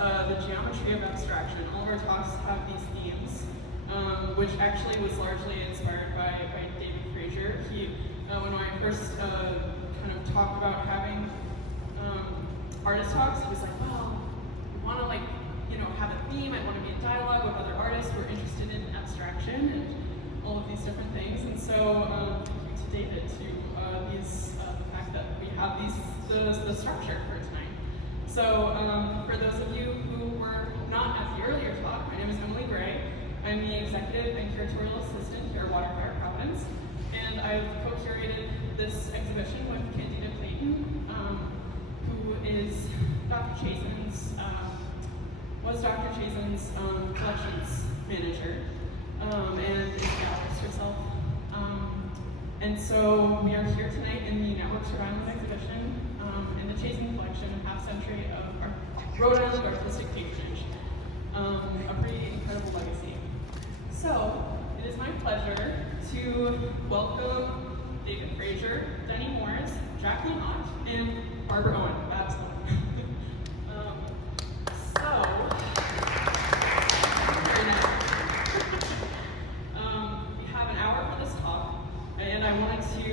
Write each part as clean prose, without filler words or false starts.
the Geometry of Abstraction. All of our talks have these themes, which actually was largely inspired by David Frazer. He, when I first kind of talked about having artist talks, he was like, well, we want to have a theme. I want to be in dialogue with other artists who are interested in abstraction and all of these different things. And so thank you to David to the fact that we have the structure for tonight. So for those of you who were not at the earlier talk, my name is Emily Gray. I'm the executive and curatorial assistant here at WaterFire Providence, and I've co-curated this exhibition with Candida Clayton, who is Dr. Chazan's collections manager, and is the gallerist herself. And so we are here tonight in the NetWorks Rhode Island exhibition in the Chazan Collection, Half-Century of Rhode Island Artistic Patronage. A pretty incredible legacy. So it is my pleasure to welcome David Frazer, Denny Moers, Jacqueline Ott, and Barbara Owen. We have an hour for this talk, and I wanted to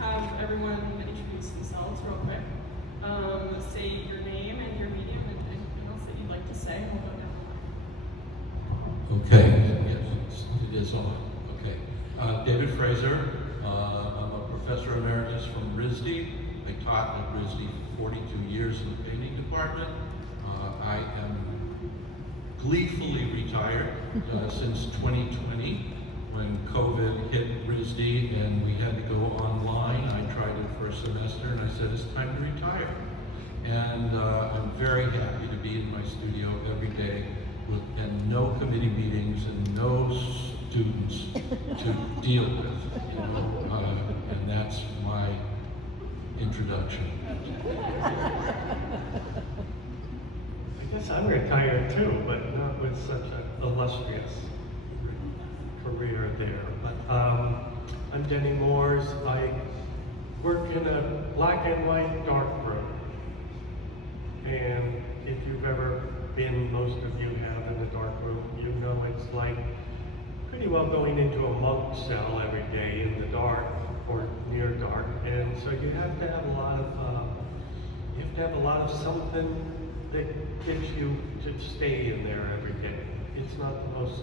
have everyone introduce themselves real quick. Say your name and your medium and anything else that you'd like to say, and we'll go down. Okay, yes, it is on. Okay. David Frazer. I'm a professor emeritus from RISD. I taught at RISD for 42 years in the painting department. I am gleefully retired since 2020 when COVID hit RISD and we had to go online. I tried it for a semester and I said, it's time to retire. And I'm very happy to be in my studio every day and no committee meetings and no students to deal with, and that's my introduction. I guess I'm retired too, but not with such an illustrious career there. But I'm Denny Moers. I work in a black and white dark room. And if you've ever been, most of you have, in a dark room, you know it's like pretty well going into a monk cell every day in the dark or near dark. And so you have to have a lot of something that gets you to stay in there every day. It's not the most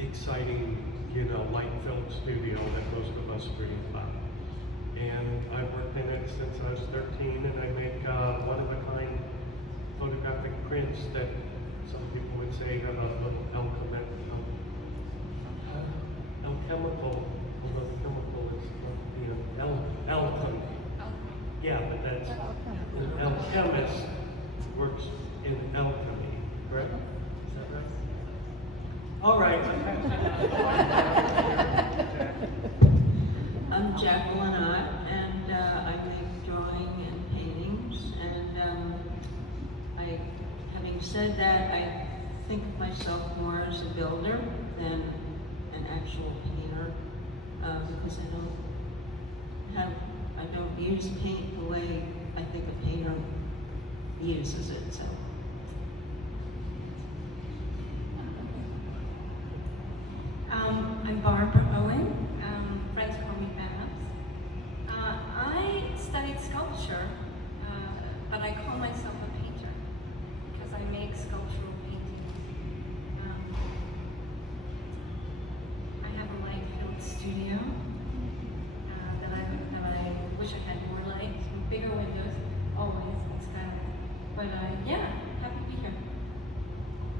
exciting, light-filled studio that most of us dream about. And I've worked in it since I was 13, and I make one-of-a-kind photographic prints that some people would say have a little alchemical, although chemical is alchemy. Yeah, but that's an alchemist works in alchemy, correct? Is that right? All right. I'm Jacqueline Ott, and I make drawing and paintings. And having said that, I think of myself more as a builder than an actual painter, because I don't use paint the way I think a painter uses it. So. I'm Barbara Owen. Friends call me Babs. I studied sculpture, but I call myself a painter because I make sculptural paintings. I have a light-filled studio that I wish I had more light, bigger windows, always in skylight. But yeah, happy to be here.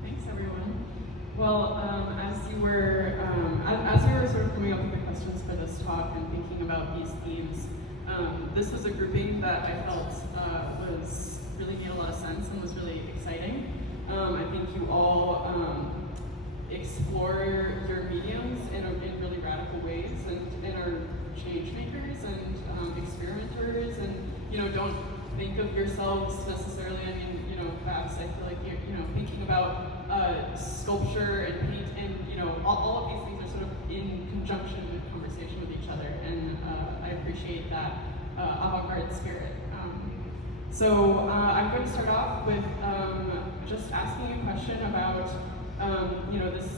Thanks, everyone. Well, as we were sort of coming up with the questions for this talk and thinking about these themes, this was a grouping that I felt was really made a lot of sense and was really exciting. I think you all explore your mediums in really radical ways and are change makers and experimenters, and don't think of yourselves necessarily. I mean, Babs, I feel like you're thinking about sculpture and paint, and all of these things are sort of in conjunction with conversation with each other, and I appreciate that avant-garde spirit. So I'm going to start off with just asking a question about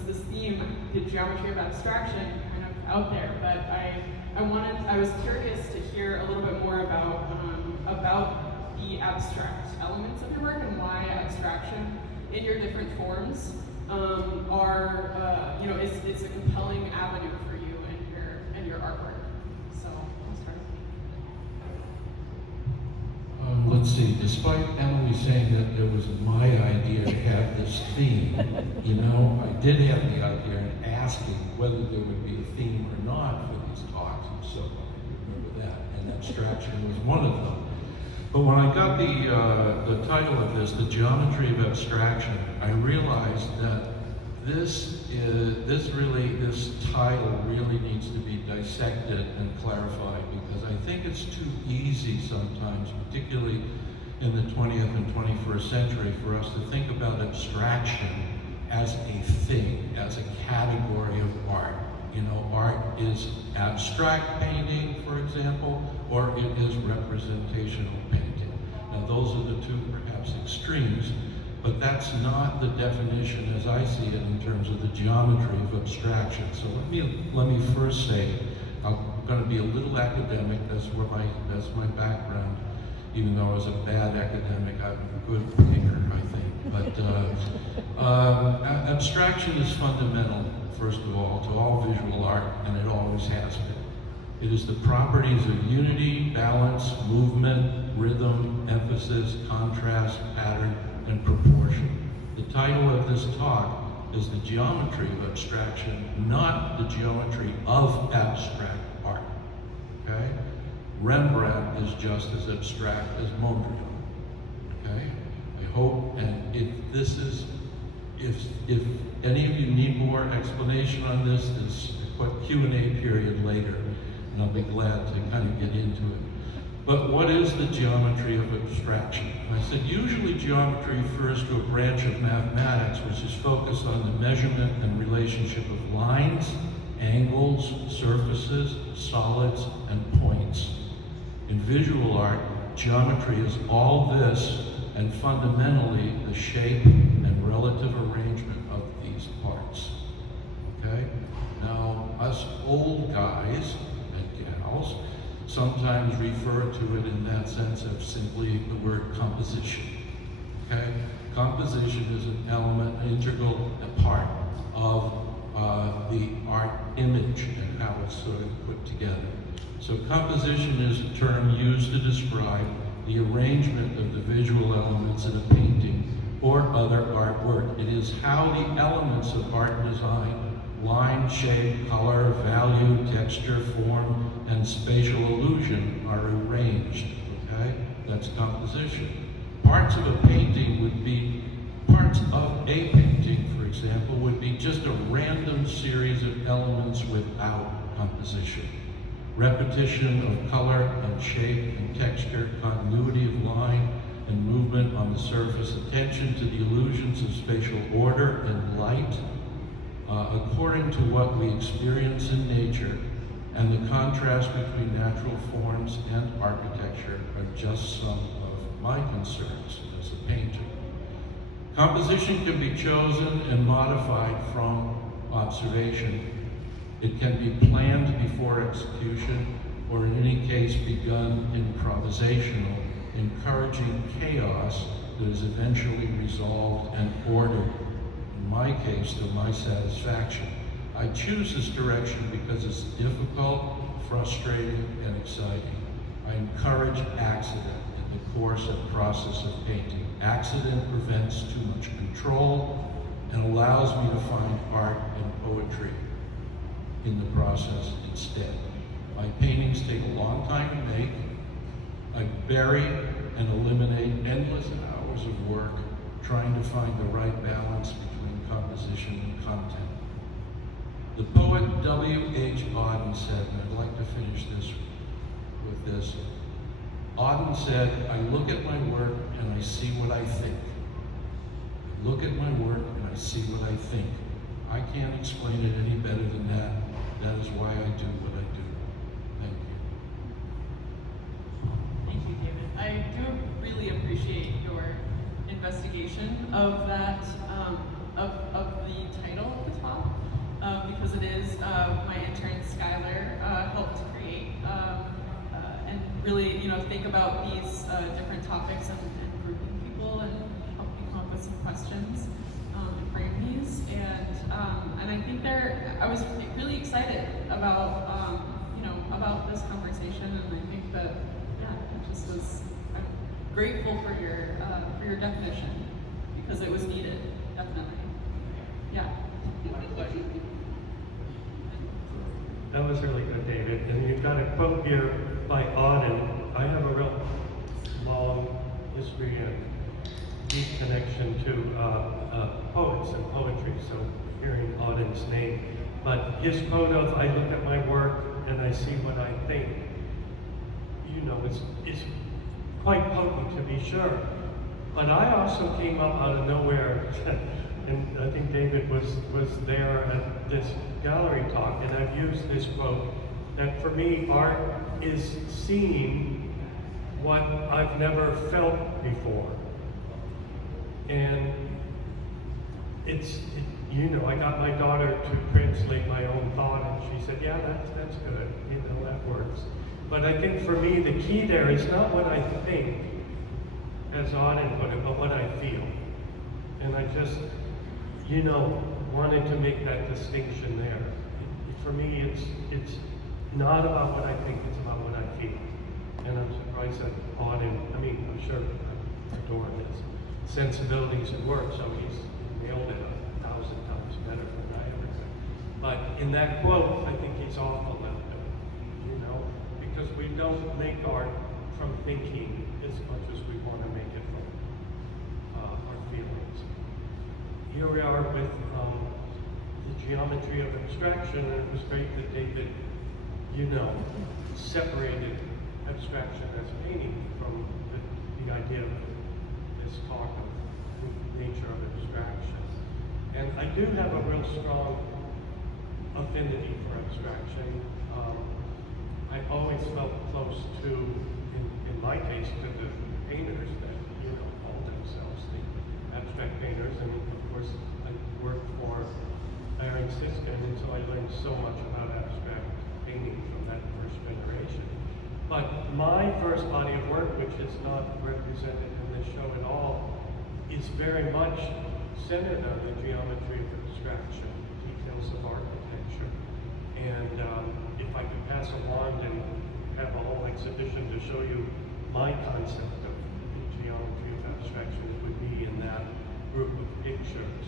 this theme, the geometry of abstraction, kind of out there. But I was curious to hear a little bit more about the abstract elements of your work and why abstraction in your different forms is a compelling avenue for you and your artwork. So I'll start. Let's see, despite Emily saying that it was my idea to have this theme, I did have the idea and asking whether there would be a theme or not for these talks, and so I remember that, and abstraction was one of them. But when I got the title of this, The Geometry of Abstraction, I realized that this title really needs to be dissected and clarified, because I think it's too easy sometimes, particularly in the 20th and 21st century, for us to think about abstraction as a thing, as a category of art. Art is abstract painting, for example, or it is representational painting. Now, those are the two perhaps extremes, but that's not the definition as I see it in terms of the geometry of abstraction. So let me first say, I'm going to be a little academic. That's my background. Even though I was a bad academic, I'm a good painter, I think. But abstraction is fundamental, first of all, to all visual art, and it always has been. It is the properties of unity, balance, movement, rhythm, emphasis, contrast, pattern, and proportion. The title of this talk is The Geometry of Abstraction, not the geometry of abstract art. Okay? Rembrandt is just as abstract as Mondrian. Okay? I hope, and if any of you need more explanation on this, there's a Q&A period later, and I'll be glad to kind of get into it. But what is the geometry of abstraction? I said usually geometry refers to a branch of mathematics which is focused on the measurement and relationship of lines, angles, surfaces, solids, and points. In visual art, geometry is all this, and fundamentally the shape and relative arrangement of these parts. Okay? Now, us old guys and gals sometimes refer to it in that sense of simply the word composition. Okay? Composition is an element, an integral part of the art image and how it's sort of put together. So composition is a term used to describe the arrangement of the visual elements in a painting or other artwork. It is how the elements of art design, line, shape, color, value, texture, form, and spatial illusion are arranged, okay? That's composition. Parts of a painting would be, parts of a painting, for example, would be just a random series of elements without composition. Repetition of color and shape and texture, continuity of line and movement on the surface, attention to the illusions of spatial order and light, according to what we experience in nature, and the contrast between natural forms and architecture are just some of my concerns as a painter. Composition can be chosen and modified from observation. It can be planned before execution, or in any case begun improvisational, encouraging chaos that is eventually resolved and ordered, in my case, to my satisfaction. I choose this direction because it's difficult, frustrating, and exciting. I encourage accident in the course and process of painting. Accident prevents too much control and allows me to find art and poetry in the process instead. My paintings take a long time to make. I bury and eliminate endless hours of work trying to find the right balance between composition and content. The poet W.H. Auden said, and I'd like to finish this with this. Auden said, I look at my work and I see what I think. I look at my work and I see what I think. I can't explain it any better than that. That is why I do what I do. Thank you. Thank you, David. I do really appreciate your investigation of that, of the title at the top, because it is my intern Skylar helped create, and really, think about these different topics and grouping people and help me come up with some questions and frame these. And I think I was really excited about, about this conversation, and I think that, I'm grateful for your definition, because it was needed, definitely. Yeah. That was really good, David. And you've got a quote here by Auden. I have a real long history and deep connection to poets and poetry, so hearing Auden's name. But his quote of, I look at my work and I see what I think, it's quite potent, to be sure. But I also came up out of nowhere, and I think David was there at this gallery talk, and I've used this quote, that for me, art is seeing what I've never felt before. And I got my daughter to translate my own thought, and she said, yeah, that's good, that works. But I think for me, the key there is not what I think, as Auden put it, but what I feel. And I just, wanted to make that distinction there. For me, it's not about what I think, it's about what I feel. And I'm surprised that Auden, I'm sure I adore his sensibilities at work, so he's nailed it 1,000 times better than I ever could. But in that quote, I think he's awful out there, because we don't make art from thinking as much as we want to make it from our feelings. Here we are with the Geometry of Abstraction, and it was great that David, separated abstraction as painting from the idea of this talk of the nature of abstraction. And I do have a real strong affinity for abstraction. I always felt close to, in my case, to the painters that, call themselves the abstract painters. And of course, I worked for Aaron Siskin, and so I learned so much about abstract painting from that first generation. But my first body of work, which is not represented in this show at all, is very much centered on the geometry of abstraction, details of architecture. And if I could pass a wand and have a whole exhibition to show you my concept of the geometry of abstraction, it would be in that group of pictures.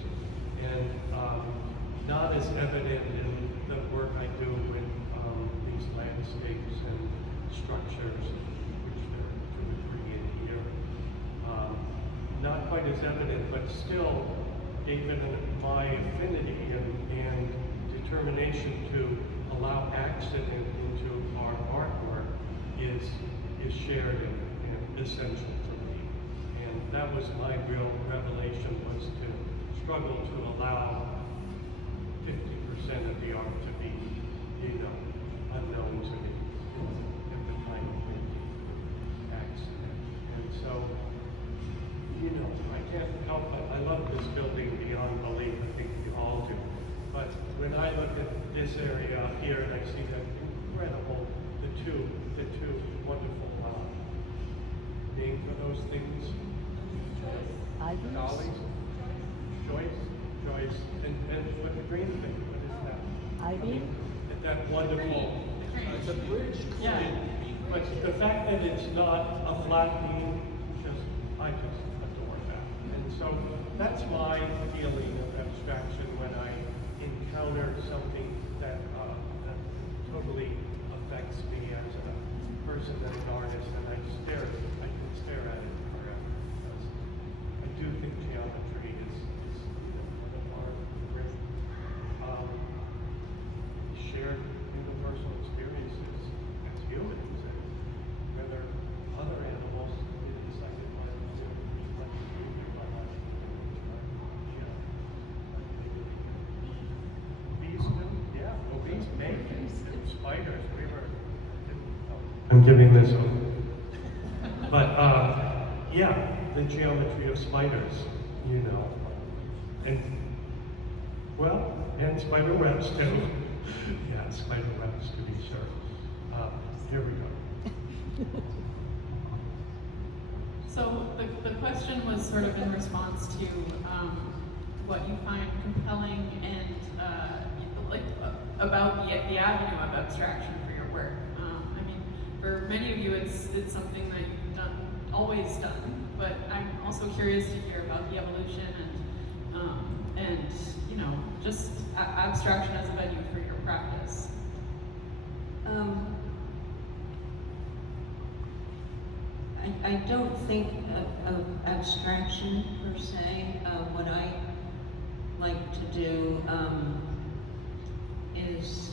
And not as evident in the work I do with these landscapes and structures, which there are 2 or 3 in here. Not quite as evident, but still, David and my affinity and determination to allow accident into our artwork is shared and essential to me. And that was my real revelation, was to struggle to allow 50% of the art to be, unknown to me at the time of making accident. And so, I can't help but, I love this building beyond belief, I think we all do. But when I look at this area up here and I see that incredible, the two wonderful name for those things? Dollies? Joyce, and what the green thing, what is that? Ivy? That wonderful. It's a bridge. Yeah. But the fact that it's not a flat beam, I just adore that. And so that's my feeling of abstraction when I encounter something that totally affects me as a person and an artist, and I can stare at it forever. Because I do think geometry is one of our great shared universal experiences as humans, and whether other animals get excited by it too, like we do by life. Bees do, yeah. Well, bees make it. And spiders, we were. I'm giving this over. But yeah, the geometry of spiders, you know. And, well, and spider webs too. Yeah, spider webs to be sure. Here we go. So the question was sort of in response to what you find compelling and about the avenue of abstraction for your work. I mean, for many of you, it's something that you've always done. But I'm also curious to hear about the evolution and you know, just abstraction as a venue for your practice. I don't think of abstraction per se. What I like to do is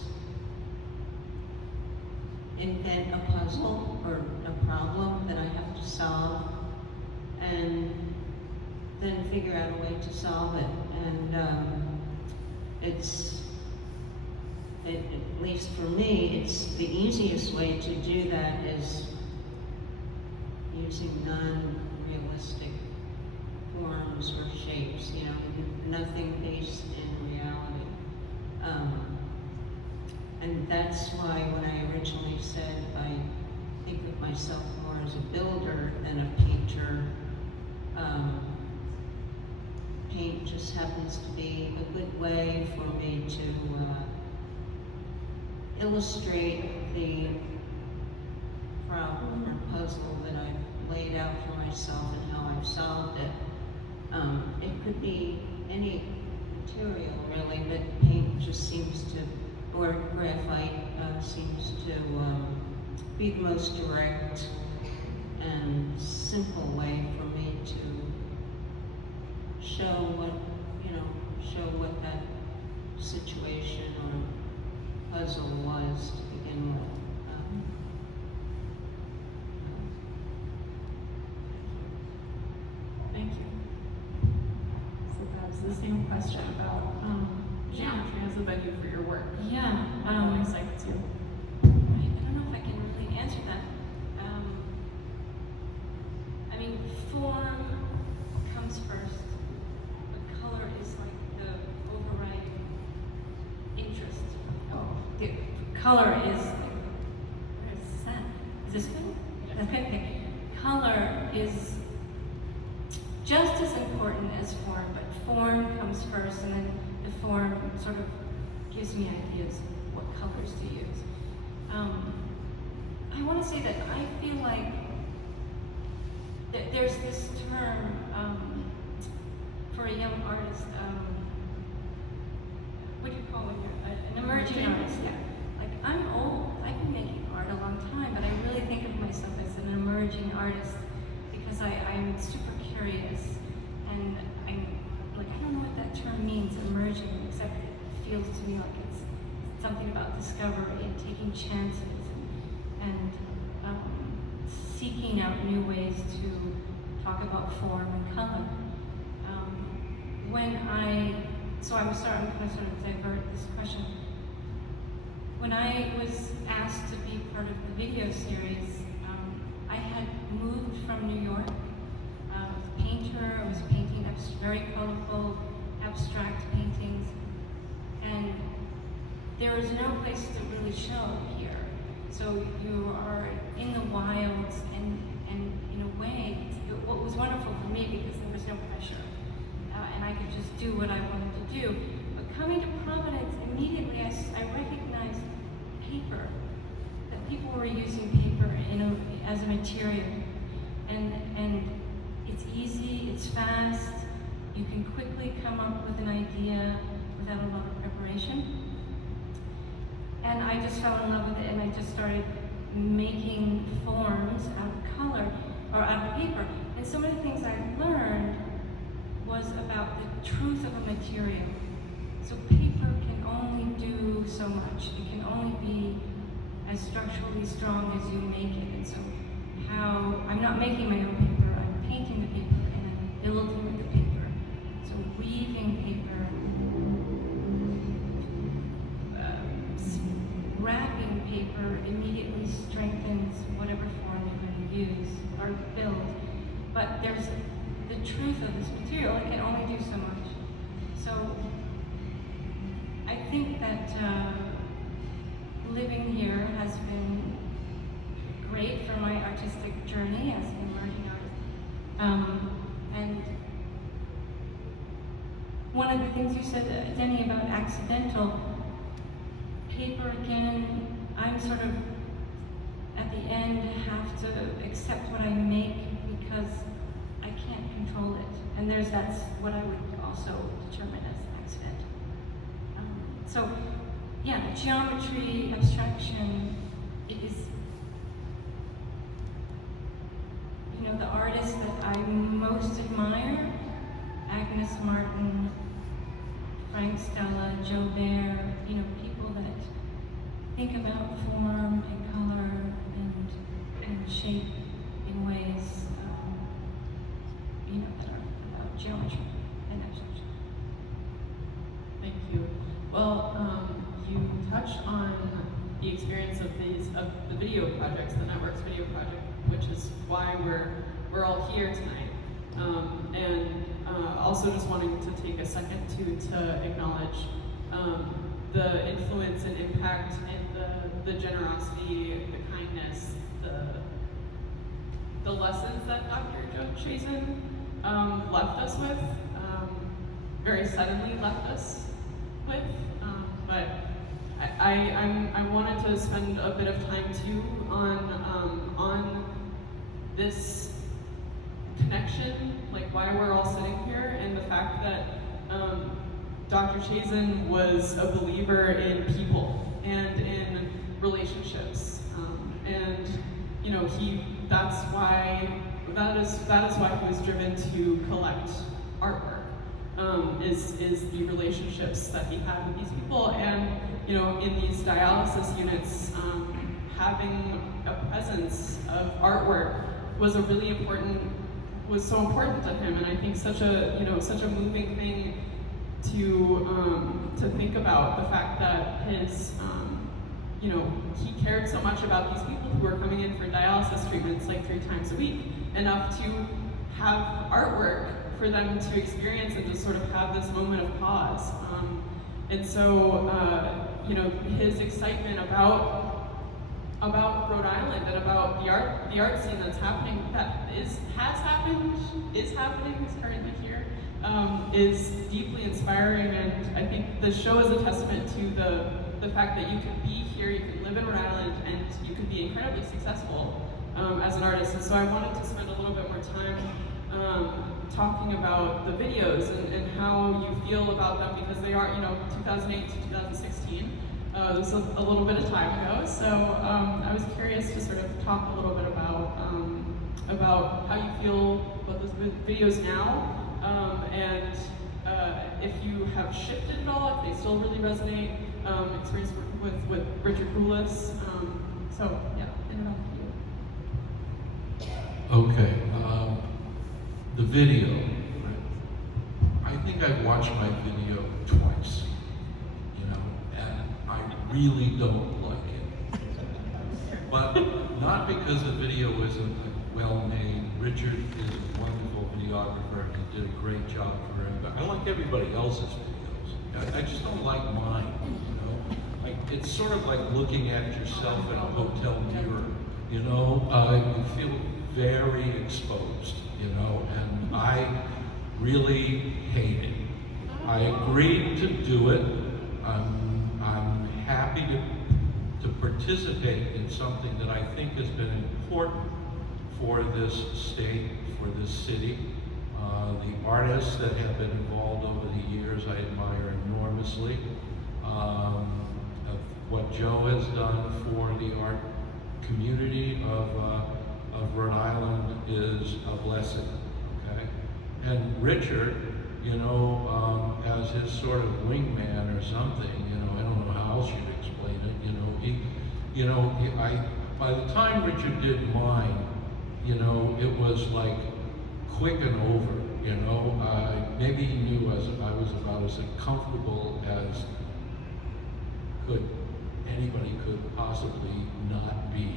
invent a puzzle or a problem that I have to solve, and then figure out a way to solve it. And at least for me, it's the easiest way to do that is using non-realistic forms or shapes, you know, nothing based in reality. And that's why when I originally said I think of myself more as a builder than a painter, paint just happens to be a good way for me to illustrate the problem or puzzle that I've laid out for myself and how I've solved it. It could be any material really, but paint just seems to, or graphite seems to be the most direct and simple way for me to show what that situation or puzzle was to begin with. Thank you. So that was the same question about geometry as a venue for your work. Yeah. What excites you? I don't know if I can really answer that. I mean, form comes first, but color is like the overriding interest. Oh, the color is, where is that? Is this good? Okay. Color is just as important as form, but form comes first, and then the form sort of gives me ideas what colors to use. I want to say that I feel like there's this term for a young artist. What do you call when you're an emerging artist? Yeah. Like I'm old. I've been making art a long time, but I really think of myself as an emerging artist because I'm super curious, and I'm like, I don't know what that term means, emerging, except it feels to me like it's something about discovery and taking chances and seeking out new ways to talk about form and color. I'm going to sort of divert this question. When I was asked to be part of the video series, I had moved from New York. I was a painter. I was painting very colorful, abstract paintings, and there is no place to really show here. So you are in the wilds, and in a way, what was wonderful for me because there was no pressure, and I could just do what I wanted to do. But coming to Providence, immediately I recognized paper, that people were using paper as a material, and it's easy, it's fast, you can quickly come up with an idea without a lot of preparation. And I just fell in love with it, and I just started making forms out of color, or out of paper. And some of the things I learned was about the truth of a material. So paper can only do so much. It can only be as structurally strong as you make it. And so I'm not making my own paper, I'm painting the paper, and I'm building with the paper. So weaving paper, wrapping paper immediately strengthens whatever form you're going to use or build. But but there's the truth of this material. It can only do so much. So I think that living here has been great for my artistic journey as an emerging artist. And one of the things you said, Denny, about accidental, paper again, I'm sort of at the end have to accept what I make because I can't control it. And that's what I would also determine as accidental. So yeah, geometry, abstraction, it is, you know, the artists that I most admire, Agnes Martin, Frank Stella, Joe Bear, you know, people that think about form and color and shape in ways, you know, that are about geometry and abstraction. Thank you. Well, you touched on the experience of the video projects, the NetWorks video project, which is why we're all here tonight. And also just wanting to take a second to acknowledge the influence and impact and the generosity, the kindness, the lessons that Dr. Chazan left us with, very suddenly left us with. But I wanted to spend a bit of time too on this connection, like why we're all sitting here, and the fact that Dr. Chazan was a believer in people and in relationships, and you know that is why he was driven to collect artwork. Is the relationships that he had with these people, and you know, in these dialysis units, having a presence of artwork was so important to him, and I think such a moving thing to think about, the fact that his he cared so much about these people who were coming in for dialysis treatments like 3 times a week, enough to have artwork for them to experience and to sort of have this moment of pause. And so, his excitement about Rhode Island and about the art scene that's happening, has happened, is happening, is currently here, is deeply inspiring. And I think the show is a testament to the fact that you can be here, you can live in Rhode Island, and you can be incredibly successful as an artist. And so I wanted to spend a little bit more time talking about the videos and how you feel about them, because they are, 2008 to 2016. It was a little bit of time ago, so I was curious to sort of talk a little bit about how you feel about those videos now, and if you have shifted at all, if they still really resonate, experience working with Richard Koulis. So yeah, in about you. Okay, the video. I think I've watched my video twice, and I really don't like it. But not because the video isn't well made. Richard is a wonderful videographer and did a great job for him. But I like everybody else's videos. I just don't like mine, Like, it's sort of like looking at yourself in a hotel mirror, you feel very exposed, and I really hate it. I agreed to do it. I'm happy to participate in something that I think has been important for this state, for this city. The artists that have been involved over the years, I admire enormously. Of what Joe has done for the art community of Rhode Island is a blessing, okay? And Richard, as his sort of wingman or something, I don't know how else you'd explain it, by the time Richard did mine, it was like quick and over, maybe he knew I was about as comfortable as anybody could possibly not be.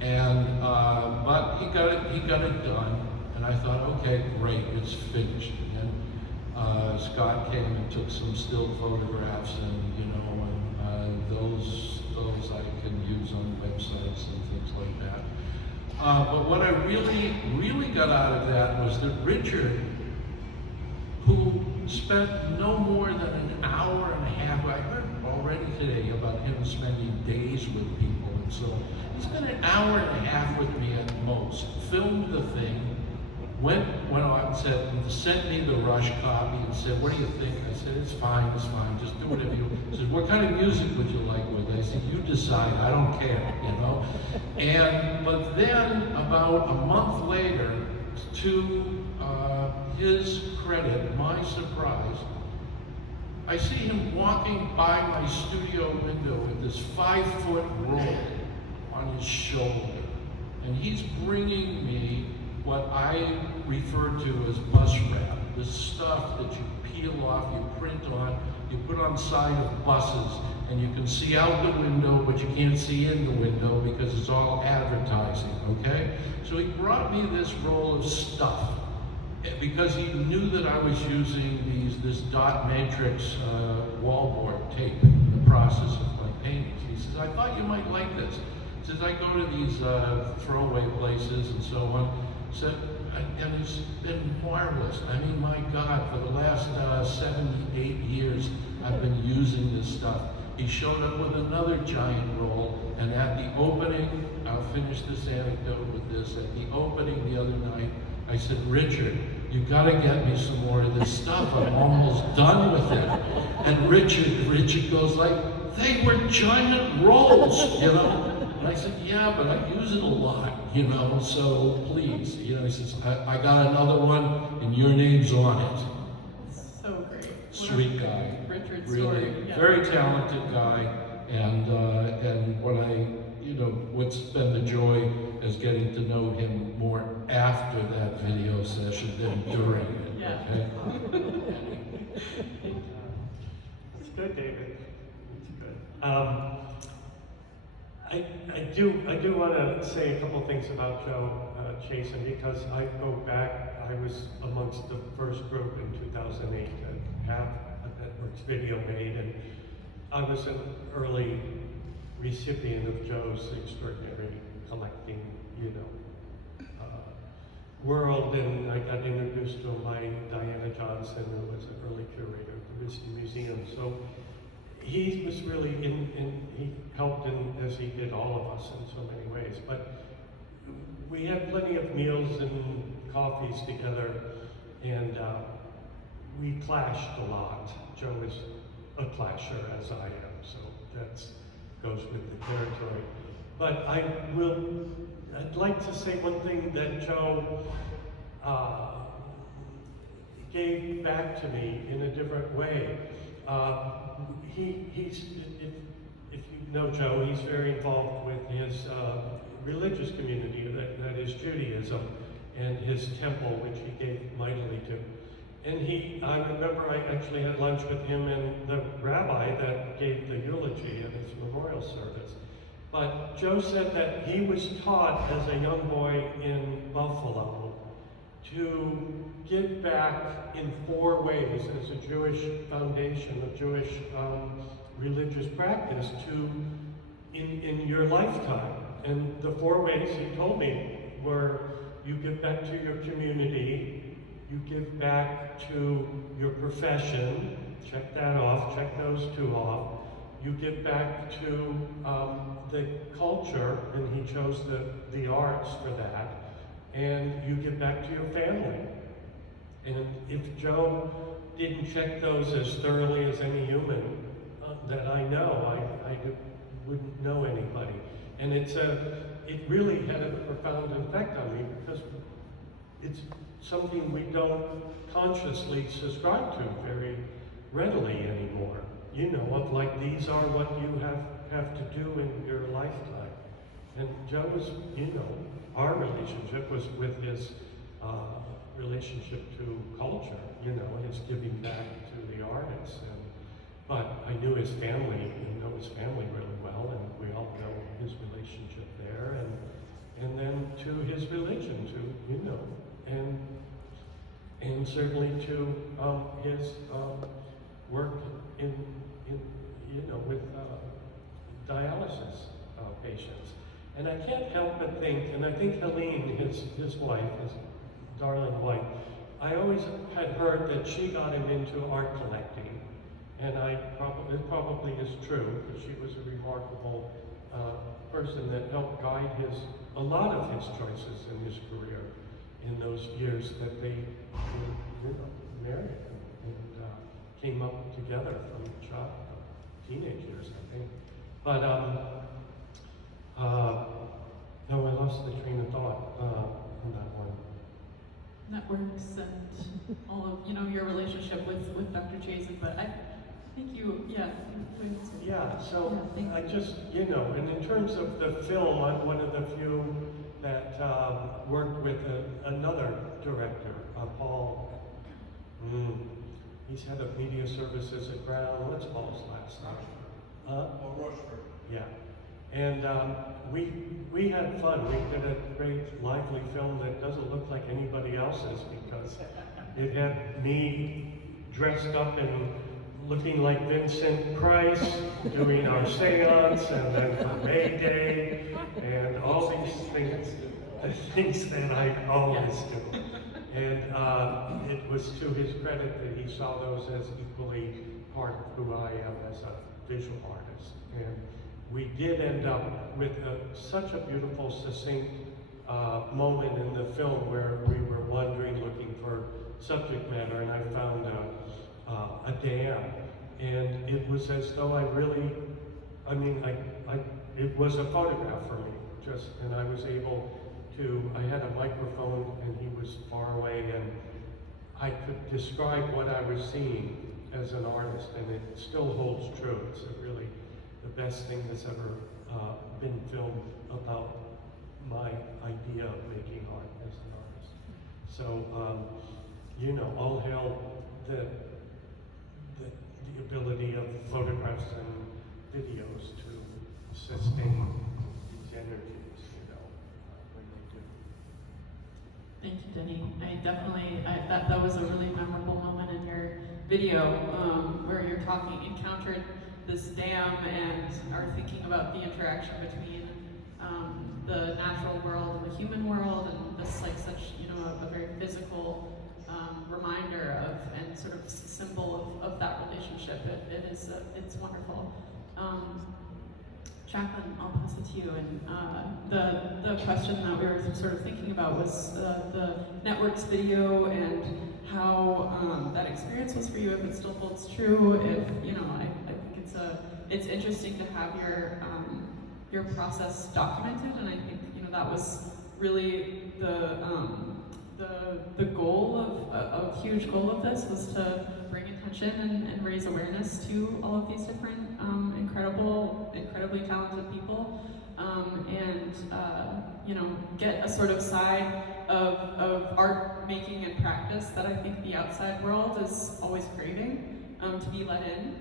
And but he got it done. And I thought, okay, great, it's finished. And then Scott came and took some still photographs, and those I can use on websites and things like that. But what I really got out of that was that Richard, who spent no more than an hour and a half, I heard already today about him spending days with people, and so he spent an hour and a half with me at most, filmed the thing, went out and sent me the rush copy and said, what do you think? I said, it's fine, just do whatever you want. He said, what kind of music would you like with it? I said, you decide, I don't care, but then about a month later, to his credit, my surprise, I see him walking by my studio window with this 5-foot roll on his shoulder. And he's bringing me what I refer to as bus wrap, the stuff that you peel off, you print on, you put on side of buses, and you can see out the window, but you can't see in the window because it's all advertising, okay? So he brought me this roll of stuff because he knew that I was using this dot matrix wallboard tape in the process of my paintings. He says, I thought you might like this. He says, I go to these throwaway places and so on. And it's been marvelous. I mean, my God, for the last 78 years, I've been using this stuff. He showed up with another giant roll, and at the opening, I'll finish this anecdote with this, at the opening the other night, I said, Richard, you gotta get me some more of this stuff. I'm almost done with it. And Richard goes like, they were giant rolls, And I said, yeah, but I use it a lot, so please. He says, I got another one, and your name's on it. So great. Sweet guy. Richard's really story. Yeah. very talented guy, and what's been the joy is getting to know him more after that video session than during it. Yeah. Okay? It's good, David. It's good. I do want to say a couple things about Joe Chazan, because I go back, I was amongst the first group in 2008 that have a NetWorks video made, and I was an early recipient of Joe's extraordinary collecting, world, and I got introduced to my Diana Johnson, who was an early curator of the RISD Museum. So he was really he helped as he did all of us in so many ways. But we had plenty of meals and coffees together, and we clashed a lot. Joe is a clasher, as I am, so that goes with the territory. But I'd like to say one thing that Joe gave back to me in a different way. If you know Joe, he's very involved with his religious community, that is Judaism, and his temple, which he gave mightily to. And I remember I actually had lunch with him and the rabbi that gave the eulogy at his memorial service. But Joe said that he was taught as a young boy in Buffalo to give back in 4 ways as a Jewish foundation, a Jewish religious practice in your lifetime. And the 4 ways he told me were: you give back to your community, you give back to your profession, check that off, check those 2 off. You give back to the culture, and he chose the arts for that. And you give back to your family. And if Joe didn't check those as thoroughly as any human that I know, I wouldn't know anybody. And it really had a profound effect on me, because it's something we don't consciously subscribe to very readily anymore. Of like, these are what you have to do in your lifetime. And Joe was, our relationship was with his relationship to culture, his giving back to the artists. But I knew his family, really well, and we all know his relationship there, and then to his religion, to, and certainly to his work in with dialysis patients. And I can't help but think, and I think Helene, his wife, his darling wife, I always had heard that she got him into art collecting, and it probably is true, because she was a remarkable person that helped guide a lot of his choices in his career in those years that they married and came up together from teenage years, I think. But no, I lost the train of thought on that one. Networks and all of your relationship with Dr. Chazan, but I think Yeah, so Yeah, I just, and in terms of the film, I'm one of the few that worked with another director, Paul. He's head of media services at Brown. What's Paul's last name? Paul Rochford. Yeah. And we had fun. We did a great lively film that doesn't look like anybody else's because it had me dressed up and looking like Vincent Price doing our seance and then for May Day and all these things, the things that I always do. And it was to his credit that he saw those as equally part of who I am as a visual artist. And we did end up with such a beautiful, succinct moment in the film where we were wandering, looking for subject matter, and I found a dam. And it was as though it was a photograph for me, and I was able to, I had a microphone and he was far away, and I could describe what I was seeing as an artist, and it still holds true. It's really the best thing that's ever been filmed about my idea of making art as an artist. So, all hail the ability of photographs and videos to sustain these energies, when they do. Thank you, Denny. I definitely, that was a really memorable moment in your video where you're encountered this dam and are thinking about the interaction between the natural world and the human world, and this such a very physical reminder of and sort of symbol of that relationship. It's wonderful. Jacqueline, I'll pass it to you. And the question that we were sort of thinking about was the NetWorks video and how that experience was for you, if it still holds true. If I think it's interesting to have your process documented, and I think that was really the goal of huge goal of this, was to bring attention and raise awareness to all of these different incredibly talented people, and get a sort of side of art making and practice that I think the outside world is always craving to be let in.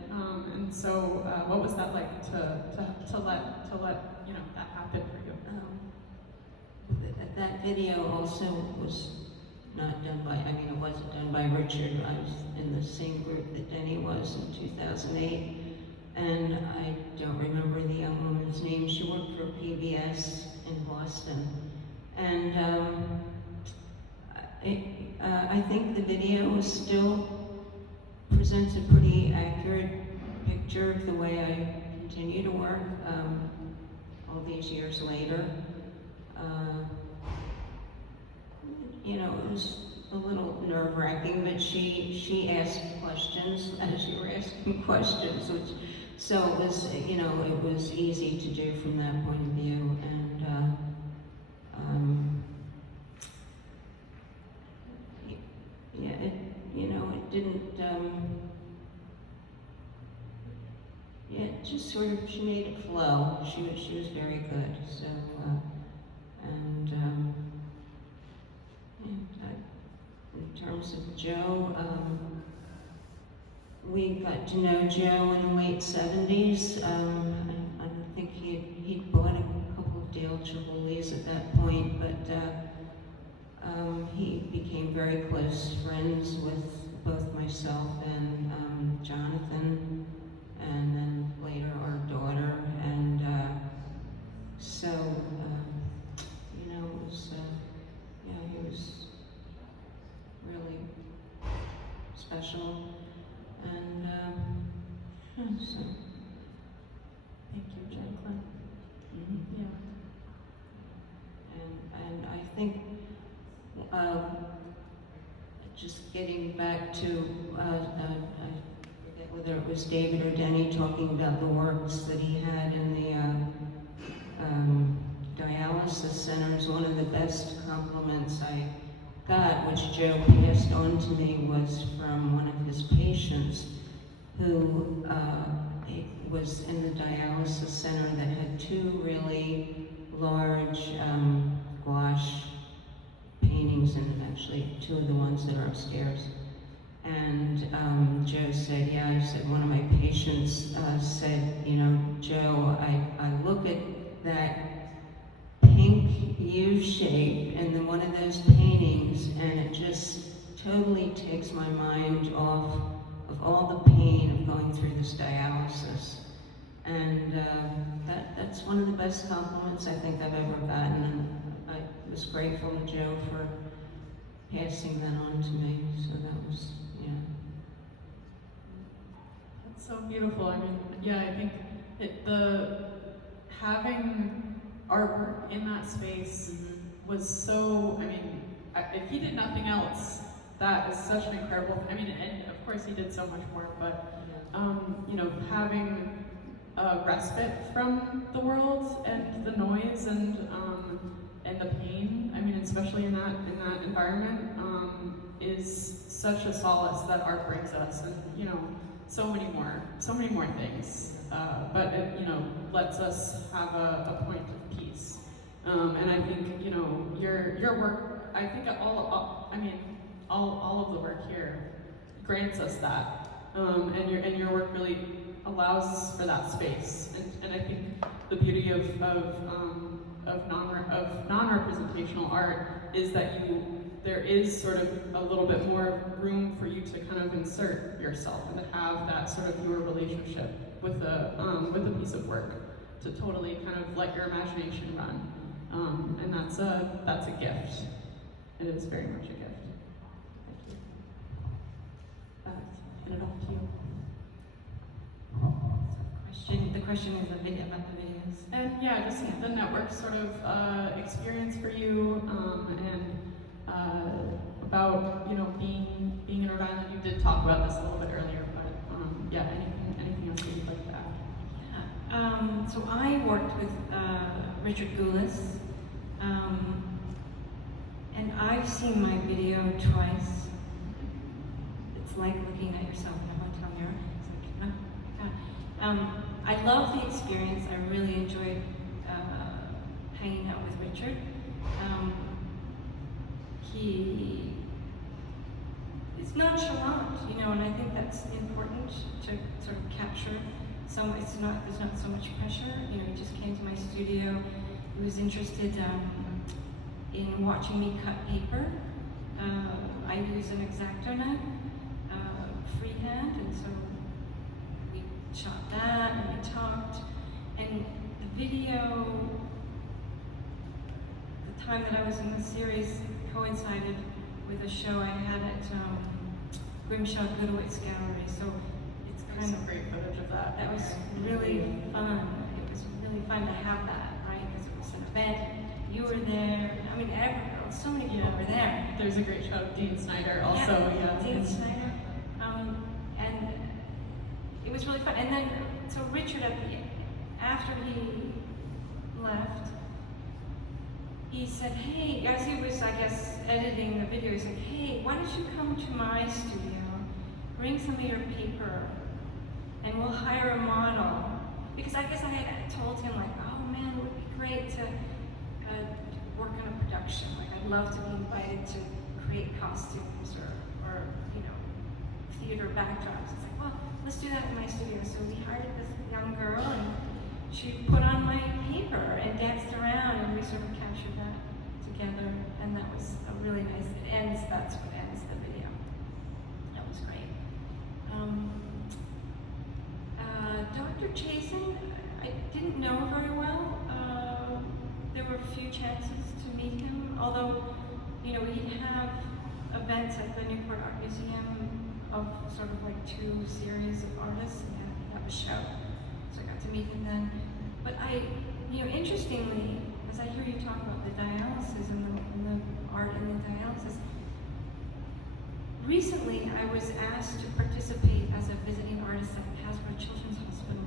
And so, what was that like to let that happen for you? That video also was not done by, it wasn't done by Richard. I was in the same group that Denny was in 2008. And I don't remember the young woman's name. She worked for PBS in Boston. And I think the video still presents a pretty accurate picture of the way I continue to work all these years later. It was a little nerve-wracking, but she asked questions as you were asking questions, so it was, it was easy to do from that point of view. And it didn't. It just sort of, she made it flow. She was very good. So in terms of Joe, we got to know Joe in the late 70s. I think he'd bought a couple of Dale Chivalries at that point, but he became very close friends with both myself and Jonathan, and then later our daughter, and so, you know, it was, yeah, he was really special, and so. Thank you, Jacqueline. Mhm. Yeah. And I think, just getting back to, I forget whether it was David or Denny talking about the works that he had in the dialysis centers. One of the best compliments I got, which Joe passed on to me, was from one of his patients who was in the dialysis center that had two really large gouache paintings, and actually two of the ones that are upstairs. And Joe said, yeah, he said, one of my patients said, you know, Joe, I look at that pink U shape in one of those paintings, and it just totally takes my mind off of all the pain of going through this dialysis. And that's one of the best compliments I think I've ever gotten, and I was grateful to Joe for passing that on to me. So that was, yeah. That's so beautiful. I mean, yeah, I think having artwork in that space was so, I mean, if he did nothing else, that is such an incredible, I mean, and of course he did so much more, but, you know, having a respite from the world and the noise and the pain, I mean, especially in that environment, is such a solace that art brings us, and, you know, so many more things, but it, you know, lets us have a point of peace. And I think, you know, your work, I think all of the work here grants us that, and your work really allows for that space. And I think the beauty of non-representational art is that there is sort of a little bit more room for you to kind of insert yourself and to have that sort of your relationship with a piece of work, to totally kind of let your imagination run. And that's a gift. It is very much a gift. Thank you. Hand it off to you. The question is about the videos. And yeah, just the network sort of experience for you, and about, you know, being in Rhode Island. You did talk about this a little bit earlier, but yeah, anything else that you'd like to add? Yeah. So I worked with Richard Goulis, and I've seen my video twice. It's like looking at yourself in a hotel mirror. It's like, oh my God. I love the experience. I really enjoyed hanging out with Richard. He is nonchalant, you know, and I think that's important to sort of capture. There's not so much pressure. You know, he just came to my studio. He was interested in watching me cut paper. I use an X-Acto knife, freehand, and so we shot that and we talked. And the video, the time that I was in the series coincided with a show I had at Grimshaw Goodwit's Gallery. So it's kind There's of some great footage of that. that was really fun. It was really fun to have that, right? Because it was an event. You were there. I mean, so many people were there. There's a great show of Dean Snyder also. Yeah. Dean Snyder. And it was really fun. And then, so Richard, after he left, he said, hey, as he was, I guess, editing the video, he said, hey, why don't you come to my studio, bring some of your paper, and we'll hire a model. Because I guess I had told him, like, oh man, it would be great to work on a production. Like, I'd love to be invited to create costumes or you know, theater backdrops. It's like, well, let's do that in my studio. So we hired this young girl, and she put on my paper and danced around, and we sort of captured that together, and that was a really nice, that's what ends the video. That was great. Dr. Chazan, I didn't know very well. There were a few chances to meet him, although, you know, we'd have events at the Newport Art Museum of sort of like 2 series of artists, and he'd have a show. So I got to meet him then. But you know, interestingly, as I hear you talk about the dialysis and the art in the dialysis, recently I was asked to participate as a visiting artist at Hasbro Children's Hospital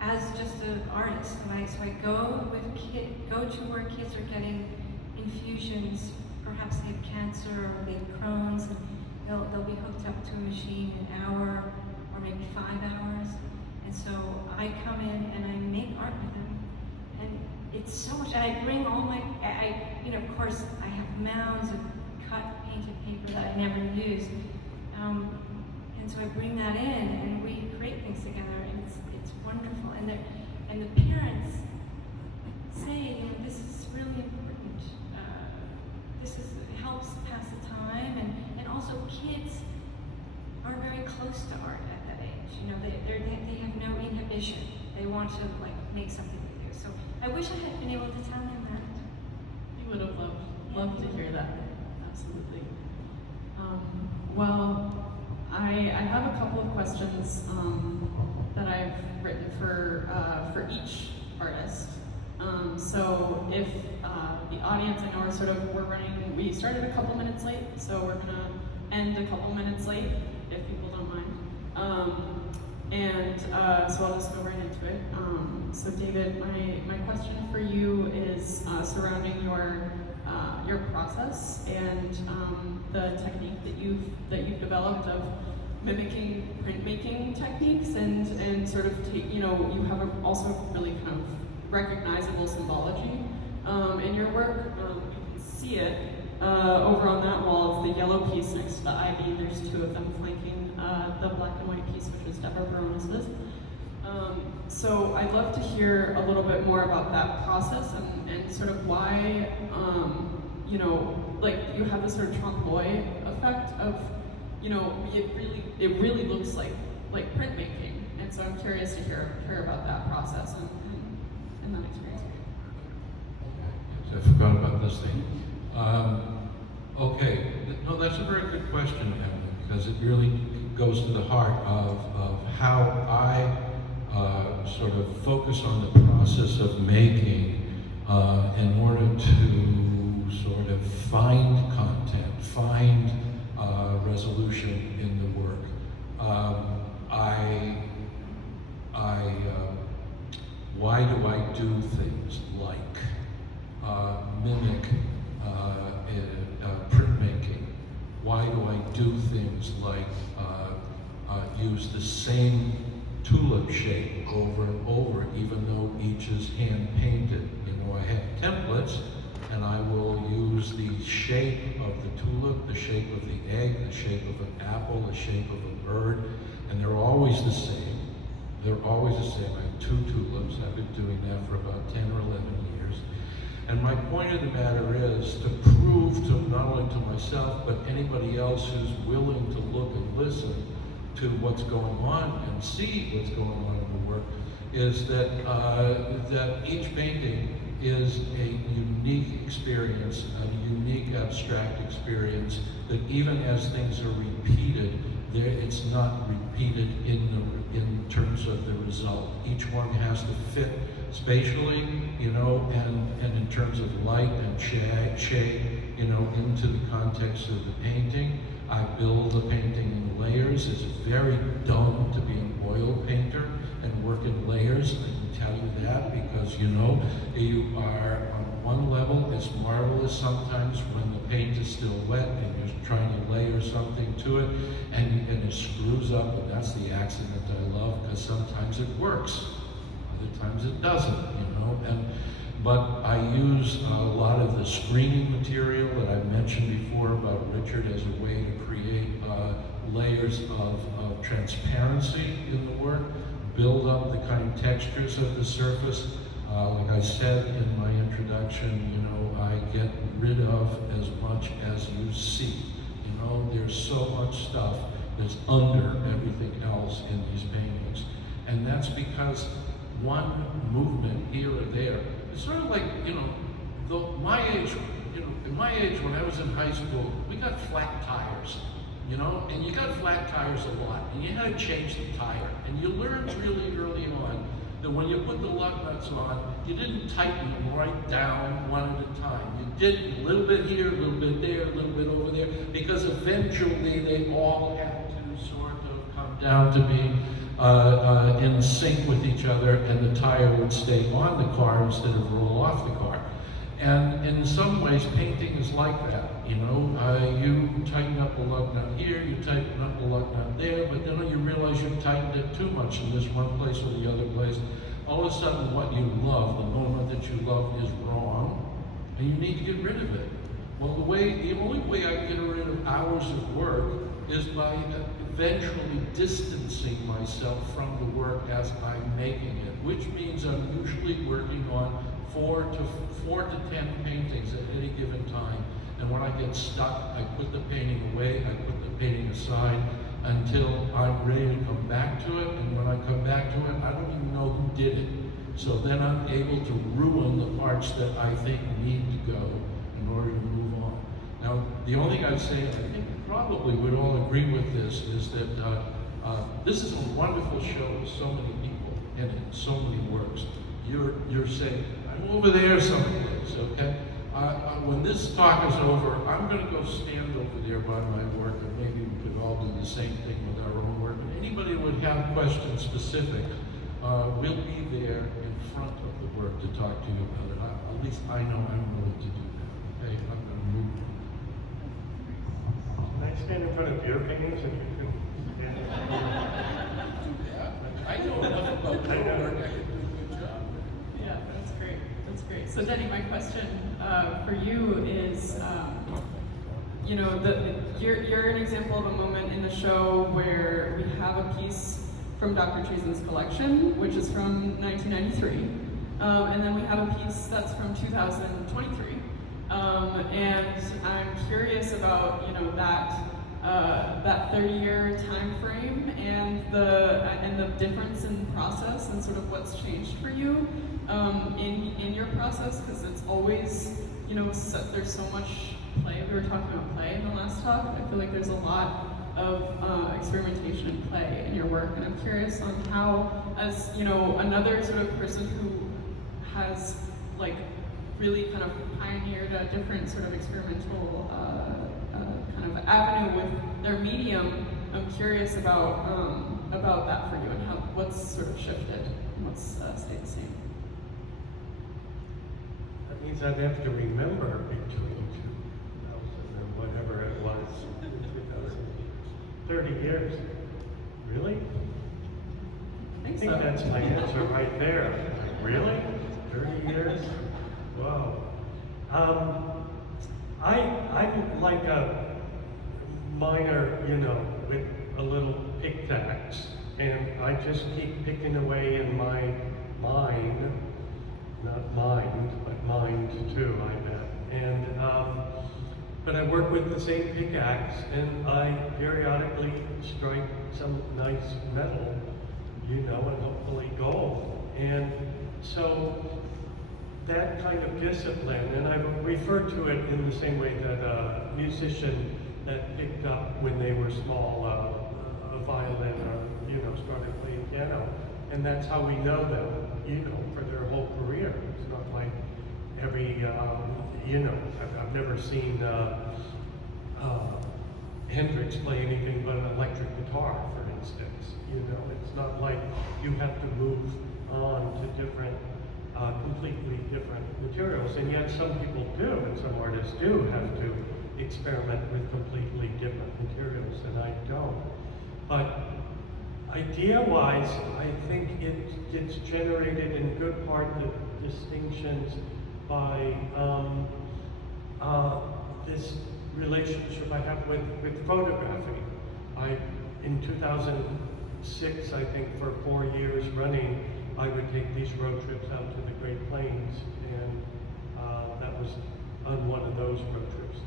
as just an artist. So I go to where kids are getting infusions. Perhaps they have cancer or they have Crohn's, and they'll be hooked up to a machine an hour or maybe 5 hours. And so I come in and I make art with them. And it's so much, and I bring all my, you know, of course, I have mounds of cut painted paper that I never use. And so I bring that in and we create things together, and it's wonderful. And the parents say, you know, this is really important. Helps pass the time, and also kids are very close to art at that age. You know, they have no inhibition. They want to like make something with you. So I wish I had been able to tell him that. We would have loved to hear that. Absolutely. Well, I have a couple of questions that I've written for each artist. So if the audience, I know we started a couple minutes late, so we're gonna end a couple minutes late, if people don't mind. So I'll just go right into it. So David, my question for you is surrounding your process and the technique that you've developed of mimicking printmaking techniques and sort of you have also really kind of recognizable symbology in your work. You can see it over on that wall. It's the yellow piece next to the ivy. There's 2 of them flanking the black and white piece, which is Deborah Barones's. So I'd love to hear a little bit more about that process and sort of why, like you have this sort of trompe l'oeil effect of, it really looks like printmaking. And so I'm curious to hear about that process and that experience. Okay, I forgot about this thing. Okay, no, that's a very good question, Emily, because it really goes to the heart of how I sort of focus on the process of making in order to sort of find content, find resolution in the work. Why do I do things like mimic printmaking? Why do I do things like use the same tulip shape over and over, even though each is hand painted? I have templates, and I will use the shape of the tulip, the shape of the egg, the shape of an apple, the shape of a bird, and they're always the same. They're always the same. I have 2 tulips. I've been doing that for about 10 or 11 years. And my point of the matter is to prove to not only to myself, but anybody else who's willing to look and listen to what's going on and see what's going on in the work, is that each painting is a unique experience, a unique abstract experience, that even as things are repeated, it's not repeated in terms of the result. Each one has to fit spatially, and in terms of light and shade, into the context of the painting. I build the painting in layers. It's very dumb to be an oil painter and work in layers. I can tell you that because, you are on one level. It's marvelous sometimes when the paint is still wet and you're trying to layer something to it and it screws up, and that's the accident I love, because sometimes it works, other times it doesn't, But I use a lot of the screening material that I mentioned before about Richard as a way to create layers of transparency in the work, build up the kind of textures of the surface. Like I said in my introduction, I get rid of as much as you see. You know, there's so much stuff that's under everything else in these paintings. And that's because one movement here or there, it's sort of like, you know, my age, you know, in my age when I was in high school, we got flat tires, you know, and you got flat tires a lot, and you had to change the tire. And you learned really early on that when you put the lug nuts on, you didn't tighten them right down one at a time. You did a little bit here, a little bit there, a little bit over there, because eventually they all had to sort of come down to being in sync with each other, and the tire would stay on the car instead of roll off the car. And in some ways, painting is like that. You know, you tighten up a lug nut here, you tighten up a lug nut there, but then when you realize you've tightened it too much in this one place or the other place, all of a sudden what you love, the moment that you love, is wrong, and you need to get rid of it. Well, the only way I get rid of hours of work is by eventually distancing myself from the work as I'm making it, which means I'm usually working on 4 to 10 paintings at any given time. And when I get stuck, I put the painting away, I put the painting aside until I'm ready to come back to it. And when I come back to it, I don't even know who did it. So then I'm able to ruin the parts that I think need to go in order to move on. Now, the only thing I'd say, I think probably we'd all agree with this, is that this is a wonderful show with so many people in it, so many works. You're saying, I'm over there someplace, okay? When this talk is over, I'm going to go stand over there by my work, and maybe we could all do the same thing with our own work. And anybody who would have questions specific, we'll be there in front of the work to talk to you about it. At least I know I'm willing to do that. Okay, I'm going to move. Can I stand in front of your paintings and you can? I know enough about your work. I can do a good job. Yeah, that's great. That's great. So Denny, my question for you is, you know, you're an example of a moment in the show where we have a piece from Dr. Chazan's collection, which is from 1993, and then we have a piece that's from 2023. And I'm curious about, you know, that 30-year time frame and the difference in process and sort of what's changed for you in your process, because it's always, you know, there's so much play. We were talking about play in the last talk. I feel like there's a lot of experimentation and play in your work, and I'm curious on how, as you know, another sort of person who has like really kind of pioneered a different sort of experimental kind of avenue with their medium, I'm curious about that for you and what's sort of shifted and what's stayed the same. That means I'd have to remember between 2000 and whatever it was, 30 years. Really? I think I think so. that's my answer right there. Really? 30 years? Wow. I'm like a miner, you know, with a little pickaxe, and I just keep picking away in my mind, not mind, but mind too, I bet. And but I work with the same pickaxe, and I periodically strike some nice metal, you know, and hopefully gold. And so that kind of discipline, and I refer to it in the same way that a musician that picked up when they were small a violin or, you know, started playing piano. And that's how we know them, you know, for their whole career. It's not like every, you know, I've never seen Hendrix play anything but an electric guitar, for instance. You know, it's not like you have to move on to different, completely different materials. And yet some people do, and some artists do have to experiment with completely different materials, and I don't. But idea-wise, I think it gets generated in good part the distinctions by this relationship I have with photography. In 2006, I think for 4 years running, I would take these road trips out to the Great Plains, and that was on one of those road trips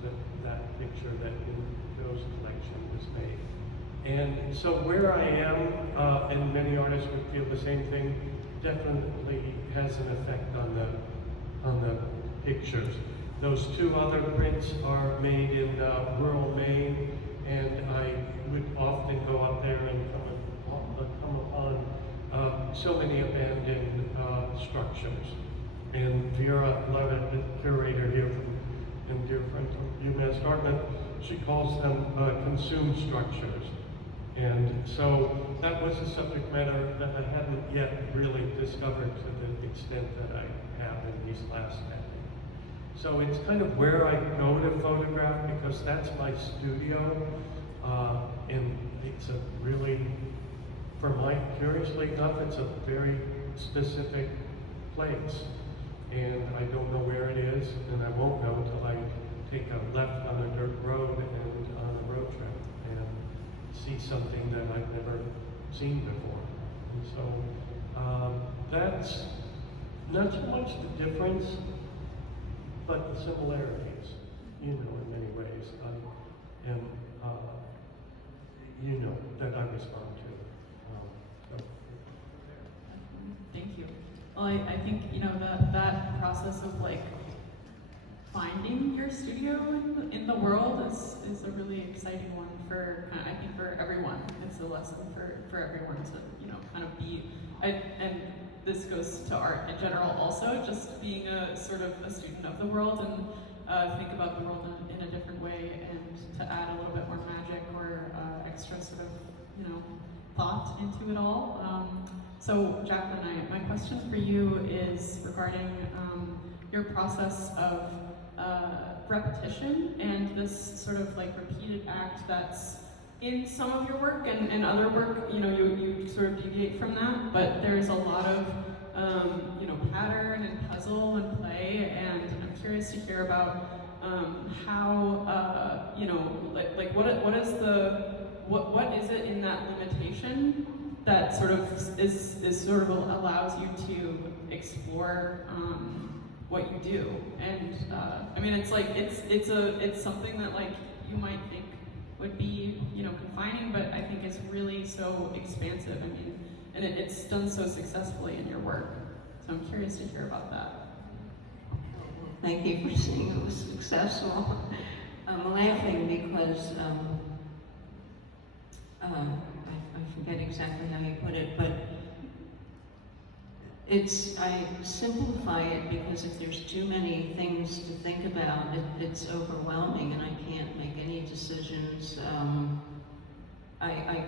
that picture that in Joe's collection was made. And so where I am, and many artists would feel the same thing, definitely has an effect on the pictures. Those two other prints are made in rural Maine, and I would often go up there and come upon so many abandoned structures. And Vera Levitt, the curator here and dear friend from UMass Dartmouth, she calls them consumed structures. And so that was a subject matter that I hadn't yet really discovered to the extent that I have in these last decades. So it's kind of where I go to photograph because that's my studio. And it's a really, curiously enough, it's a very specific place. And I don't know where it is, and I won't know until I take a left on a dirt road and on a road trip and see something that I've never seen before. And so that's not so much the difference, but the similarities, in many ways, and that I respond to. Thank you. Well, I think, that process of like finding your studio in the world is a really exciting one for, I think, for everyone. It's a lesson for everyone to, kind of be, and this goes to art in general also, just being a sort of a student of the world and think about the world in a different way and to add a little bit more magic or extra sort of, thought into it all. So Jacqueline, my question for you is regarding your process of repetition and this sort of like repeated act that's in some of your work and other work, you sort of deviate from that, but there's a lot of, pattern and puzzle and play, and I'm curious to hear about how, what is it in that limitation that sort of sort of allows you to explore what you do, and it's something that like you might think would be confining, but I think it's really so expansive. And it's done so successfully in your work. So I'm curious to hear about that. Thank you for saying it was successful. I'm laughing because I forget exactly how you put it, but I simplify it because if there's too many things to think about, it's overwhelming and I can't make any decisions. I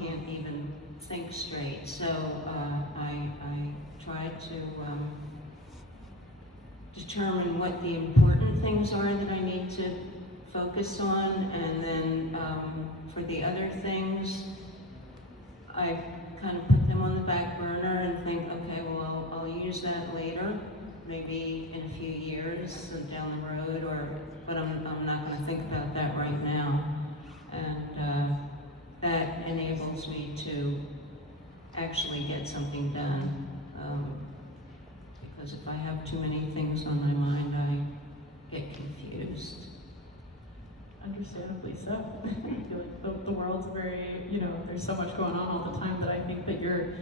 can't even think straight. So I try to determine what the important things are that I need to focus on, and then for the other things, I kind of put them on the back burner and think, okay, well, I'll use that later, maybe in a few years down the road, but I'm not going to think about that right now. And that enables me to actually get something done. Because if I have too many things on my mind, I get confused. Understandably so. the world's very, there's so much going on all the time that I think that your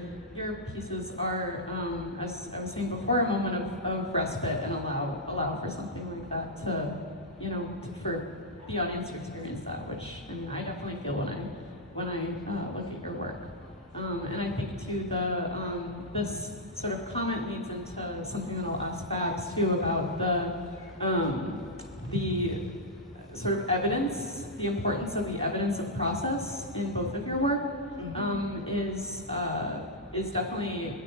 pieces are, as I was saying before, a moment of respite and allow for something like that to, for the audience to experience that, which I definitely feel when I look at your work. And I think too this sort of comment leads into something that I'll ask Babs too about the sort of evidence, the importance of the evidence of process in both of your work is definitely,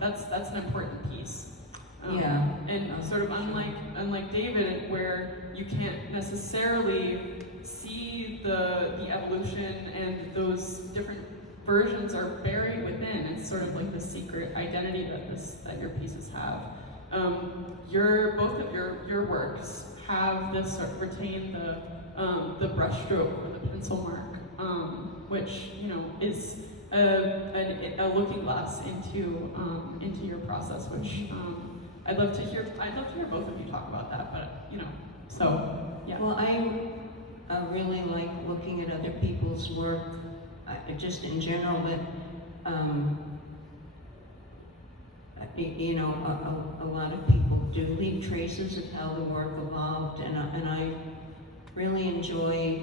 that's an important piece. And sort of unlike David, where you can't necessarily see the evolution and those different versions are buried within. It's sort of like the secret identity that your pieces have. Both of your works have this sort of retain the brushstroke or the pencil mark, which is a looking glass into your process, which I'd love to hear both of you talk about that, but so yeah. Well, I really like looking at other people's work, just in general, but a lot of people do leave traces of how the work evolved, and I really enjoy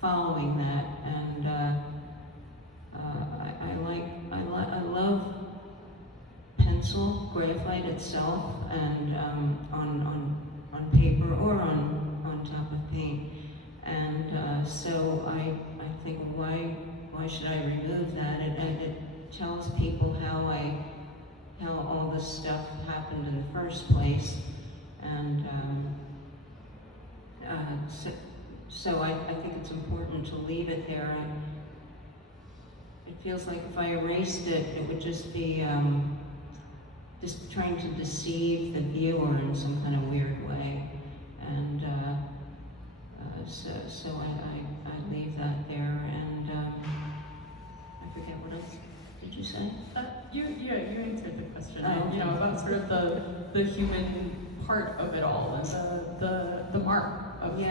following that, and I love pencil, graphite itself, and on paper or on top of paint, and so I think, why should I remove that? It tells people how all this stuff happened in the first place, and so I think it's important to leave it there. It feels like if I erased it, it would just be just trying to deceive the viewer in some kind of weird way, and so I leave that there, and I forget what else did you say? You answered the question. Oh, okay. About sort of the human part of it all, and the mark of the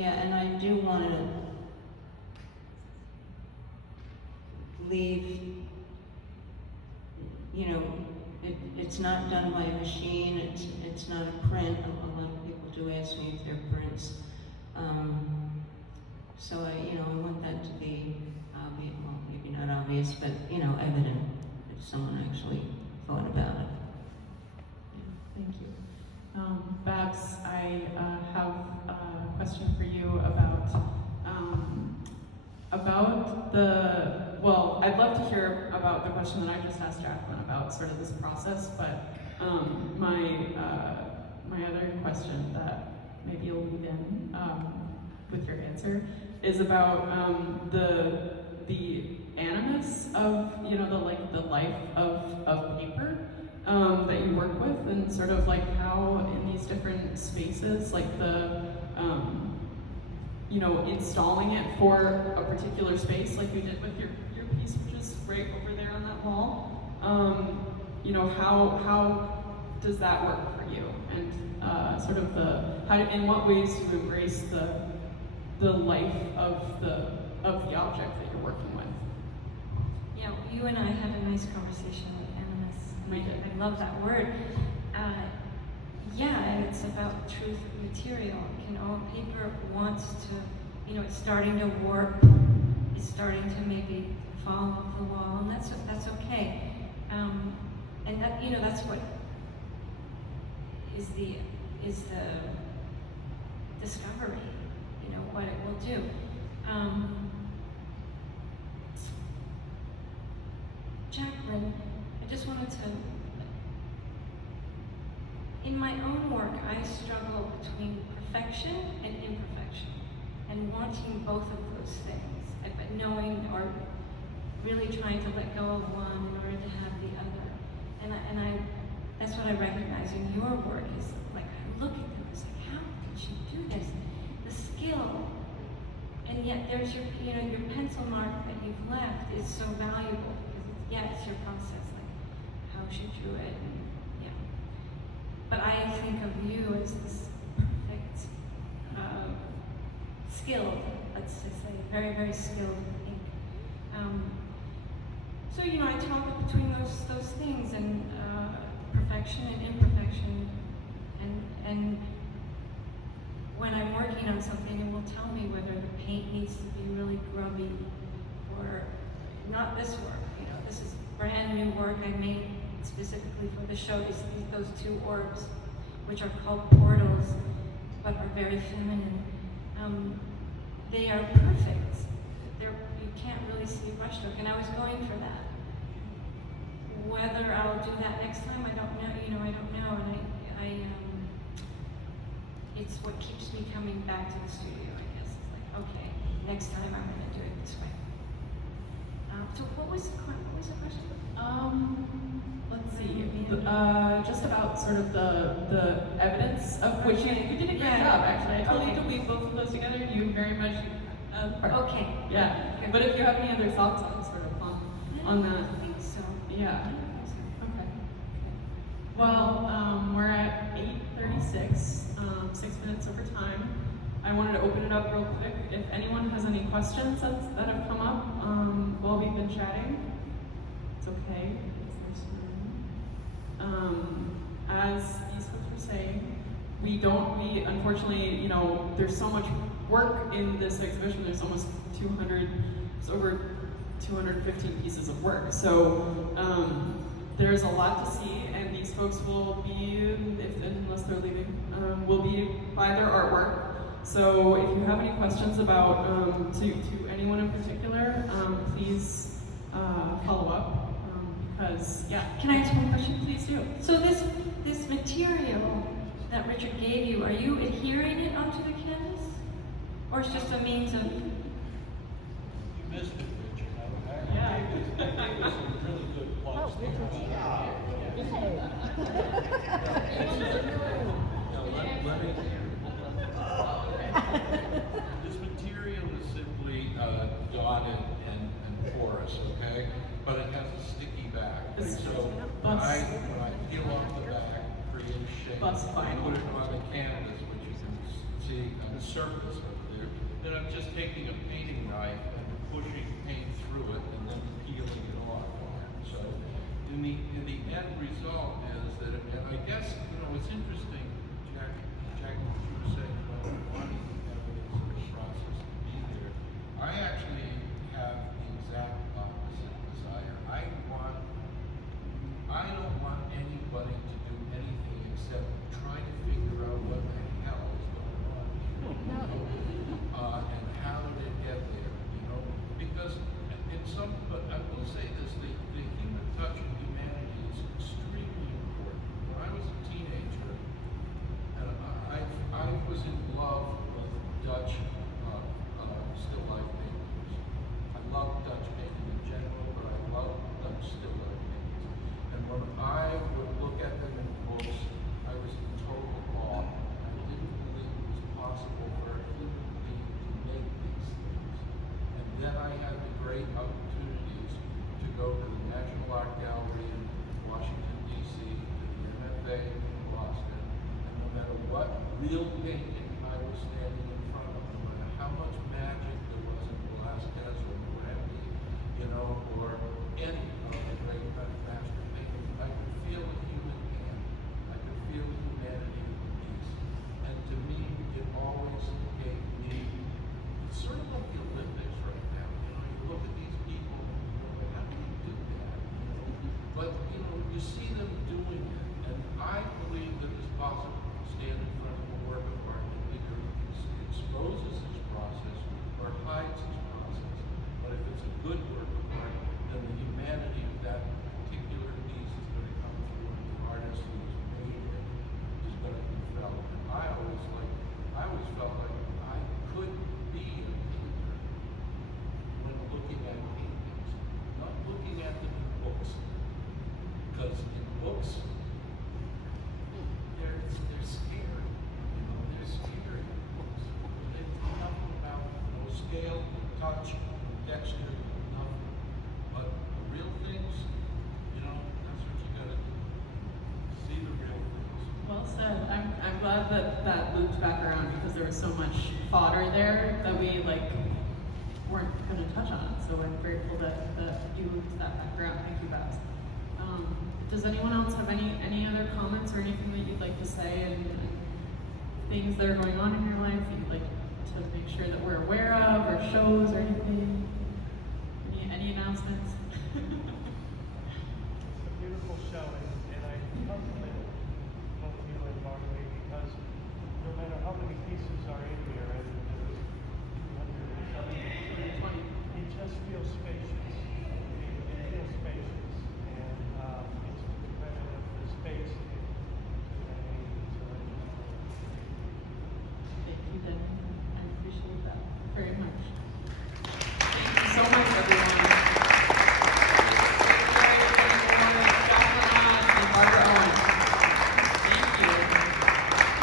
and I do want to leave. It's not done by a machine. It's not a print. A lot of people do ask me if they're prints. So I want that to be obvious. Well, maybe not obvious, but evident if someone actually thought about it. Thank you. Babs, I have a question for you about well, I'd love to hear about the question that I just asked Jacqueline about sort of this process, but my other question that maybe you'll lead in with your answer is about the animus of the life of paper that you work with, and sort of like how in these different spaces, like the installing it for a particular space, like you did with your piece, which is right over there on that wall. How does that work for you, and sort of in what ways do you embrace the life of the object that you're working with? You and I had a nice conversation with animus. I love that word. And it's about truth of material. Paper wants to, it's starting to warp. It's starting to maybe fall off the wall, and that's okay. And that that's what is the discovery. What it will do. Jacqueline, I just wanted to. In my own work, I struggle between perfection and imperfection, and wanting both of those things, but knowing or really trying to let go of one in order to have the other. And I that's what I recognize in your work is like I look at them, it's like, how could she do this? The skill, and yet there's your pencil mark that you've left is so valuable because it's your process, like how she drew it. But I think of you as this perfect, skilled, let's just say, very, very skilled ink. So I talk between those things, and perfection and imperfection, and when I'm working on something, it will tell me whether the paint needs to be really grubby or not. This work, this is brand new work I made specifically for the show. Those two orbs, which are called portals, but are very feminine. They are perfect. You can't really see brushstroke, and I was going for that. Whether I'll do that next time, I don't know. I don't know, and it's what keeps me coming back to the studio. I guess it's like, okay, next time I'm going to do it this way. So what was the question? Let's see. Just about sort of the evidence of which you did a great job, actually. I totally to weave both of those together. You very much. Okay. Yeah. Good. But if you have any other thoughts on sort of on that. I think so. Yeah. I think so. Okay. Well, we're at 8:36, 6 minutes over time. I wanted to open it up real quick. If anyone has any questions that have come up while we've been chatting, it's okay. If there's none. As these folks were saying, we unfortunately, you know, there's so much work in this exhibition. There's almost 200, it's over 215 pieces of work. So there's a lot to see, and these folks will be, unless they're leaving, will be by their artwork. So if you have any questions about, to anyone in particular, please follow up, because, yeah. Can I ask one question? Please do. So this material that Richard gave you, are you adhering it onto the canvas? Or it's just a means of... You missed it, Richard. Yeah. I gave you some really good plugs. This material is simply dotted and porous, okay? But it has a sticky back. So when I peel off the back, create a shape, Bus I vinyl. put it on a canvas, which you can see on the surface over there. Then I'm just taking a painting knife and pushing paint through it and then peeling it off. So in the end result is that, and I guess, you know, it's interesting, Jack, what you were saying about wanting evidence of the process to be there. I actually have the exact opposite desire. I don't want anybody to do anything except try to figure out what the hell is going on here, you know? And how did it get there, you know? Because but I will say this, the human touch of humanity is extremely important. When I was a teenager, and I was in love with Dutch still life paintings. I love Dutch painting in general, but I love Dutch still life paintings. And when I would look at them in books, I was in total awe. I didn't believe it was possible for a human being to make these things. And then I had the great opportunities to go to the National Art Gallery in Washington, D.C., to the MFA in Boston, and no matter what real painting I was standing in front of, no matter how much magic there was in Velázquez or Moretti, you know, or any of the great master painters, I could feel a human hand. I could feel the humanity of the piece. And to me, it always gave me, it's sort of like the Olympics right now. You know, you look at these people, and you go, how do you do that? You know? But, you know, you see them doing it. And I believe that it's possible to stand in front of a work of art that either exposes this process or hides this process. But if it's a good work of art, then the humanity of that particular piece is going to come through, and the artist who has made it is going to be felt. And I always felt like I could be a painter when looking at paintings, not looking at them in books. Because in books, they're scary. You know, they're scary books. They know nothing about no scale, touch, texture, nothing. But the real things, you know, that's what you gotta do. See the real things. Well said. I'm glad that looped back around, because there was so much fodder there that we weren't going to touch on. So I'm grateful that you looped that back around. Thank you, Babs. Does anyone else have any other comments or anything that you'd like to say, and things that are going on in your life that you'd like to make sure that we're aware of, or shows or anything? Any announcements? It's a beautiful show, and I come